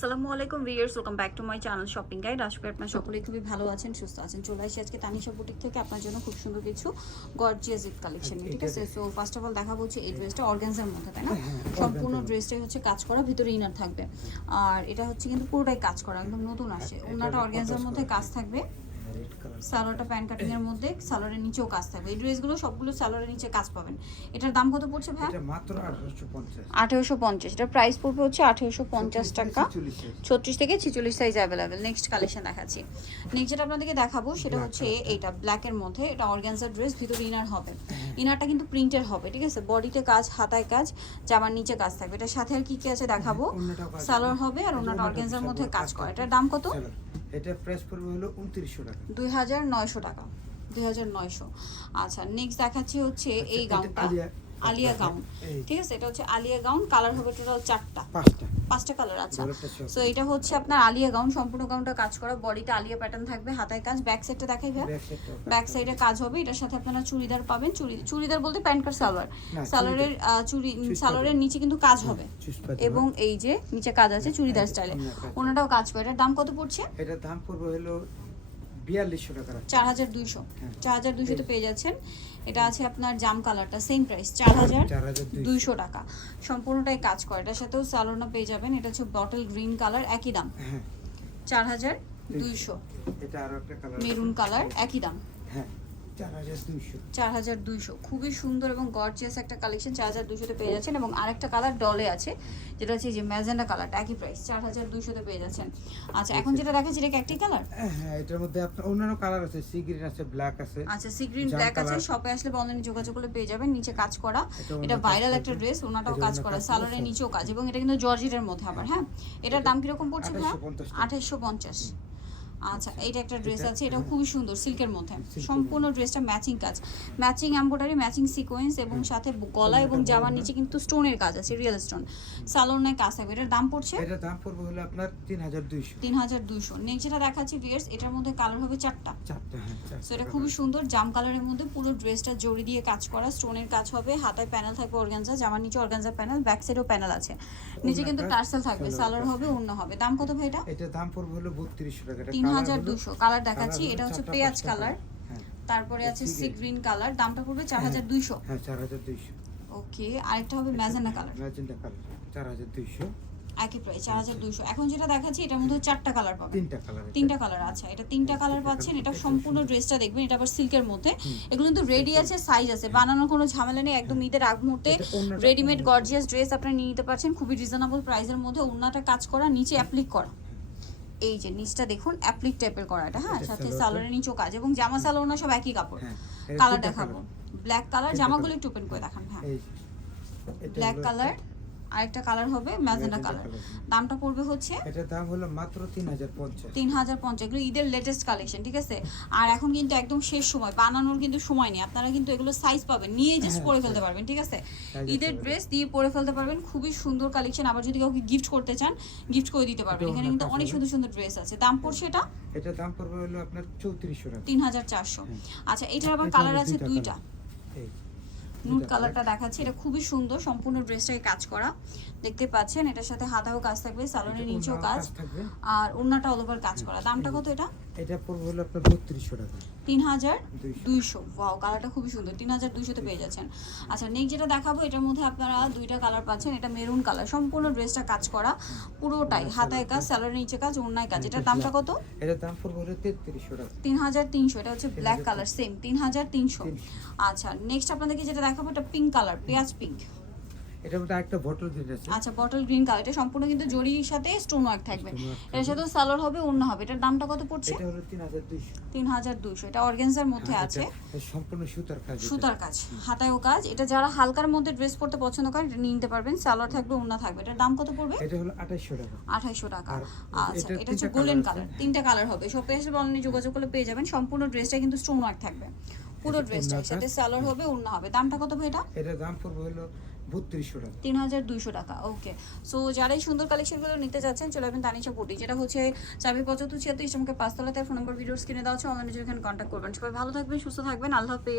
আসসালামু আলাইকুম viewers welcome back to my channel shopping guide. আশা করি আপনারা সকলেই খুবই ভালো আছেন সুস্থ আছেন। চলে আসি আজকে তানিশা বুটিক থেকে আপনার জন্য খুব সুন্দর কিছু গর্জিয়াস ইট কালেকশন ঠিক আছে? সো ফার্স্ট অফ অল দেখা বলছি এই ড্রেসটা অর্গানজার মধ্যে তাই না? সম্পূর্ণ ড্রেসটাই হচ্ছে কাজ করা ভিতরে ইনার থাকবে। আর এটা হচ্ছে কিন্তু পুরোটাই কাজ করা একদম নতুন আসে। ওনাটা অর্গানজার মধ্যে কাজ থাকবে। সালোয়ারটা প্যান্ট কাটিং এর মধ্যে সালোয়ারের নিচেও কাজ থাকবে। এই ড্রেসগুলো সবগুলো সালোয়ারের নিচে কাজ পাবেন। এটার দাম কত পড়ছে ভাই এটা মাত্র 1850 আঠেরোশো পঞ্চাশ। এটা প্রাইস পড়বে হচ্ছে আঠেরোশো পঞ্চাশ টাকা। ছত্রিশ থেকে ছিচল্লিশ সাইজ অ্যাভেলেবেল নেক্সট কালেকশন দেখাচ্ছি। নেক্সট যেটা আপনাদেরকে দেখাবো সেটা হচ্ছে এইটা ব্ল্যাকের মধ্যে। এটা অর্গ্যানজার ড্রেস ভিতরে ইনার হবে। ইনারটা কিন্তু প্রিন্টের হবে ঠিক আছে? বডিতে কাজ হাতায় কাজ জামার নিচে কাজ থাকবে। এটার সাথে আর কি কি আছে দেখাবো? সালোয়ার হবে। আর ওনাটা অন্যটা অর্গ্যানজার মধ্যে কাজ করে। এটার দাম কত? এটা প্রাইস পড়বে হলো 2900 টাকা। দুই হাজার নয়শো টাকা। দুই হাজার নয়শো। আচ্ছা নেক্সট দেখাচ্ছি হচ্ছে এই এটা গাউনটা আলিয়া- আলিয়া গাউন। ঠিক আছে? এটা হচ্ছে আলিয়া গাউন কালার হবে টোটাল চারটা। পাঁচটা। কালার আচ্ছা। বড়টা। সো এটা হচ্ছে আপনার আলিয়া গাউন সম্পূর্ণ গাউনটা কাজ করা বডিতে আলিয়া প্যাটার্ন থাকবে হাতায় কাজ। ব্যাক সাইডটা দেখাই ভাই ব্যাক করা। সাইডে কাজ হবে। এটার সাথে আপনারা চুড়িদার পাবেন। চুড়ি চুড়িদার বলতে প্যান্ট কাট সালোয়ার। সালোয়ারের চুড়ি সালোয়ারের নিচে কিন্তু কাজ হবে। এবং এই যে নিচে কাজ আছে চুড়িদার হ্যাঁ, স্টাইলে অন্য কাজ। ওনাটাও কাজ করে। এটার দাম কত পড়ছে? এটার দাম পড়বে হলো 4200 টাকা রাখা। চার হাজার দুইশো। হ্যাঁ। চার হাজার দুইশোতে পেয়ে যাচ্ছেন। এটা আছে আপনার জাম কালারটা সেম প্রাইস চার হাজার 4200 দুইশো টাকা। সম্পূর্ণটাই কাজ করে। এটার সাথেও সালোনা পেয়ে যাবেন। এটা হচ্ছে বটল গ্রিন কালার একই দাম। হ্যাঁ। চার হাজার দুইশো। এটা আরও একটা কালার মেরুন কালার একই দাম। হ্যাঁ। 4200 চার হাজার দুইশো। খুবই সুন্দর এবং গর্জিয়াস একটা কালেকশন চার হাজার দুইশোতে পেয়ে যাচ্ছেন এবং আরেকটা কালার ডলে আছে যেটা হচ্ছে যে ম্যাজেন্ডা কালারটা একই প্রাইস চার হাজার দুইশোতে পেয়ে যাচ্ছেন। আচ্ছা এখন যেটা দেখাচ্ছি এটা একটি কালার হ্যাঁ এটার মধ্যে আপনার অন্যান্য কালার আছে সি গ্রিন আছে ব্ল্যাক আছে আচ্ছা সি গ্রিন ব্ল্যাক আছে। শপে আসলে অনলাইনে যোগাযোগ করলে পেয়ে যাবেন নিচে কাজ করা। এটা ভাইরাল একটা ড্রেস ওনাটাও কাজ করা সালোয়ারের নিচেও কাজ এবং এটা কিন্তু জর্জেটের মধ্যে আবার হ্যাঁ? এটার দাম কীরকম পড়ছে ভাই 2850 টাকা। আঠাইশশো পঞ্চাশ। আচ্ছা এটা একটা ড্রেস আছে এটাও খুবই সুন্দর সিল্কের মধ্যে। সম্পূর্ণ ড্রেসটা ম্যাচিং কাজ। ম্যাচিং এমব্রয়ডারি ম্যাচিং সিকোয়েন্স এবং সাথে গলা এবং জামার নিচে কিন্তু স্টোনের কাজ আছে রিয়েল স্টোন সালোনায় কাজ থাকবে। এটার দাম পড়ছে? এটার দাম পড়বে হলো আপনার 3200 তিন হাজার দুইশো। নেক্সট যেটা দেখাচ্ছি ভিয়ার্স এটার মধ্যে কালার হবে চারটা। চারটা হ্যাঁ সো এটা। খুবই সুন্দর জাম কালারের মধ্যে পুরো ড্রেসটা জড়ি দিয়ে কাজ করা। স্টোনের কাজ হবে হাতায় প্যানেল থাকবে অর্গানজা জামার নিচে অর্গানজা প্যানেল ব্যাক সাইডেও প্যানেল আছে। নিচে কিন্তু টার্সেল থাকবে সালোয়ার হবে। অন্য হবে। দাম কত ভাই এটা? এটার দাম পড়বে হলো 3200 টাকা। এটা হাজার দুশো। কালার দেখাচ্ছি এটা হচ্ছে পেঁয়াজ কালার। হ্যাঁ। তারপরে আছে সি গ্রিন কালার দামটা পড়বে চার হাজার দুইশো। হ্যাঁ 4200 ওকে আরেকটা হবে ম্যাজেন্ডা কালার। ম্যাজেন্টা কালার 4200 একই প্রাইস চার হাজার দুইশো। এখন যেটা দেখাচ্ছি এটার মধ্যে চারটা কালার পাবেন। তিনটা কালার তিনটা কালার আছে। এটা তিনটা কালার পাচ্ছেন এটা এটা সম্পূর্ণ ড্রেসটা দেখবেন এটা আবার সিল্কের মধ্যে। এগুলো কিন্তু রেডি আছে সাইজ আছে। বানানোর কোনো ঝামেলা নেই একদম ঈদের আগ মুহূর্তে রেডিমেড গর্জিয়াস ড্রেস আপনারা নিয়ে নিতে পারছেন খুবই রিজনেবল প্রাইসের মধ্যে। ওনাটা কাজ করা নিচে অ্যাপ্লিক করা। এই যে নিচটা দেখুন অ্যাপ্লিক টাইপের করাটা হ্যাঁ? সাথে। সালোয়ারের নিচেও কাজ এবং জামা সালোয়ার না সব একই কাপড়। হ্যাঁ কালার দেখাবো। ব্ল্যাক কালার জামাগুলো। একটু ওপেন করে দেখান হ্যাঁ। এই ব্ল্যাক কালার আরেকটা কালার হবে ম্যাজেন্ডা কালার। দামটা পড়বে হচ্ছে এটার দাম হলো মাত্র 3050 তিন হাজার পঞ্চাশ। এগুলো ঈদের লেটেস্ট কালেকশন ঠিক আছে? আর এখন কিন্তু একদম শেষ সময় বানানোর কিন্তু সময় নেই। আপনারা কিন্তু এগুলো সাইজ পাবেন নিয়েই জাস্ট হ্যাঁ, পরে হ্যাঁ। ফেলতে পারবেন ঠিক আছে? ঈদের ড্রেস দিয়ে পরে ফেলতে পারবেন। খুবই সুন্দর কালেকশন আবার যদি কাউকে গিফট করতে চান গিফট করে দিতে পারবেন। এখানে কিন্তু অনেক সুন্দর সুন্দর ড্রেস আছে। দাম পড়ছে এটা? এটার দাম পড়বে হলো আপনার 3400 টাকা। তিন হাজার চারশো। হ্যাঁ। আচ্ছা এটার আবার কালার আছে দুইটা দুইটা। এই। নুট কালারটা দেখাচ্ছি। এটা খুবই সুন্দর সম্পূর্ণ ড্রেসটাকে কাজ করা। দেখতে পাচ্ছেন এটার সাথে হাতাও কাজ থাকবে সালোনের নিচেও কাজ। আর ওড়নাটা অল ওভার কাজ করা। দামটা কত এটা? এটা পড়বে হলো আপনার 3200 টাকা। তিন হাজার দুইশো। ওয়াও কালারটা খুবই সুন্দর। তিন হাজার দুইশোতে পেয়ে যাচ্ছেন। আচ্ছা নেক্সট যেটা দেখাবো এটার মধ্যে আপনারা দুইটা কালার পাচ্ছেন। এটা মেরুন কালার সম্পূর্ণ ড্রেসটা কাজ করা। পুরোটাই হাতায় কাজ স্যালোয়ারের নিচে কাজ ওড়নায় কাজ। এটার দামটা কত? এটার দাম পড়বে হলো 3300 টাকা। তিন হাজার তিনশো। এটা হচ্ছে ব্ল্যাক কালার সেম তিন হাজার তিনশো। আচ্ছা নেক্সট আপনাদেরকে যেটা দেখাবো এটা পিঙ্ক কালার পেঁয়াজ পিঙ্ক এটার মধ্যে একটা বটল গ্রিন আছে। আচ্ছা বটল গ্রিন কালার এটা সম্পূর্ণ কিন্তু জরির সাথে স্টোন ওয়ার্ক থাকবে। এর সাথে সালোয়ার হবে ওড়না হবে। এটার দামটা কত পড়ছে? এটা হলো 3200 তিন হাজার দুইশো। এটা অর্গেন্সার মধ্যে হ্যাঁ, আছে। এটা- এটা সম্পূর্ণ সুতার কাজ এটা। সুতার কাজ হাতায়ও কাজ। এটা যারা হালকার মধ্যে ড্রেস পরতে পছন্দ করেন এটা নিতে পারবেন। সালোয়ার থাকবে ওড়না থাকবে। এটার দাম কত পড়বে? এটা হলো 2800 টাকা। আঠাইশো টাকা। আচ্ছা এটা হচ্ছে গোল্ডেন কালার। তিনটা কালার হবে। সব আসলে অনলাইনে যোগাযোগ করলে পেয়ে যাবেন। সম্পূর্ণ ড্রেসটা কিন্তু স্টোন ওয়ার্ক থাকবে। পুরো ড্রেসটা সাথে সালোয়ার হবে ওড়না হবে। দামটা কত ভাই এটা? এটার দাম পড়বে হলো 3200 টাকা। তিন হাজার দুইশো টাকা ওকে সো যারা এই সুন্দর কালেকশনগুলো নিতে চাচ্ছেন চলে আসবেন তানিশা বুটি যেটা হচ্ছে চাবি পঁচাত্তর ছিয়াত্তর ইসলামকে পাঁচতলাতে ফোন নম্বর ভিডিওস কিনে দেওয়া হচ্ছে অনলাইনে এখানে কন্ট্যাক্ট করবেন। সবাই ভালো থাকবেন, সুস্থ থাকবেন, আল্লাহ হাফেজ।